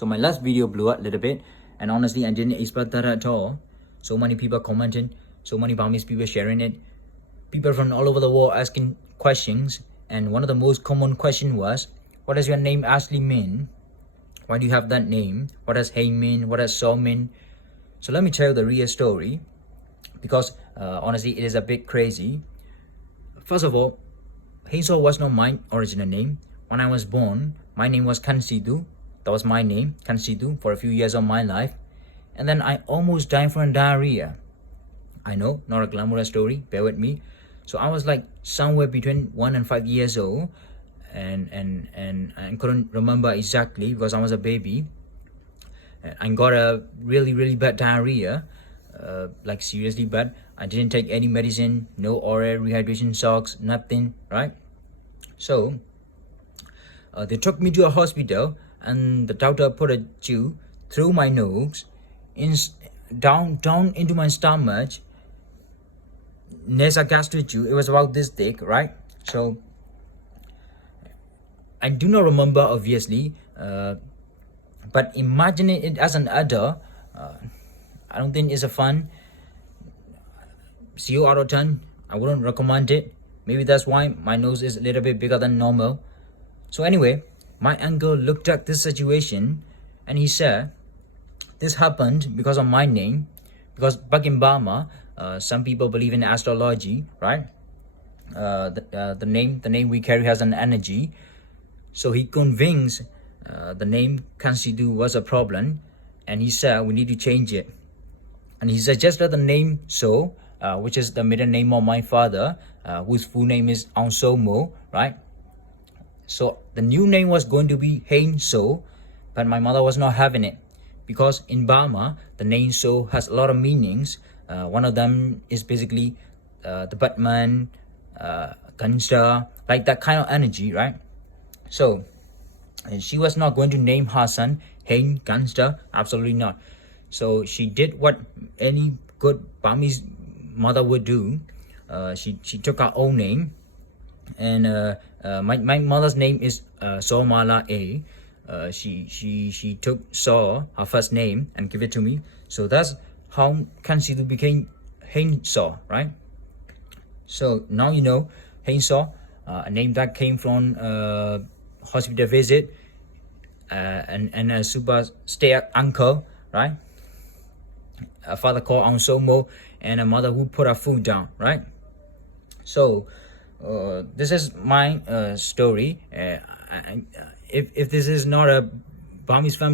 So my last video blew up a little bit, and honestly, I didn't expect that at all. So many people commenting, so many Burmese people sharing it, people from all over the world asking questions, and one of the most common question was, what does your name actually mean? Why do you have that name? What does Hein mean? What does Saw mean? So let me tell you the real story, because honestly, it is a bit crazy. First of all, Hein Saw was not my original name. When I was born, my name was Kansidu. That was my name, Kansidu, for a few years of my life. And then I almost died from diarrhea. I know, not a glamorous story, bear with me. So I was like somewhere between 1 and 5 years old, and I couldn't remember exactly because I was a baby. I got a really bad diarrhea, like seriously bad. I didn't take any medicine, no oral rehydration salts, nothing, right? So they took me to a hospital, and the doctor put a tube through my nose, down into my stomach, nasogastric tube. It was about this thick, right? So I do not remember, obviously, but imagining it as an adult, I don't think it's a fun. 0 out of 10, I wouldn't recommend it. Maybe that's why my nose is a little bit bigger than normal. So anyway, my uncle looked at this situation and he said, this happened because of my name. Because back in Burma, some people believe in astrology, right? The name we carry has an energy. So he convinced the name Kansidu was a problem, and he said we need to change it. And he suggested the name So, which is the middle name of my father, whose full name is Aung Soe Moe, right? So the new name was going to be Hein Saw, but my mother was not having it, because in Burma, the name So has a lot of meanings. One of them is basically the Batman, gangster, like that kind of energy, right? So she was not going to name her son Hein Gangster, absolutely not. So she did what any good Burmese mother would do. She took her own name, and my mother's name is Saw Mala A. She took Saw, her first name, and give it to me. So that's how Kansidu became Hein Saw, right? So now you know Hein Saw, a name that came from hospital visit, and a superstitious uncle, right? A father called Aung Soe Moe, and a mother who put her food down, right? So this is my story. If this is not a Burmese family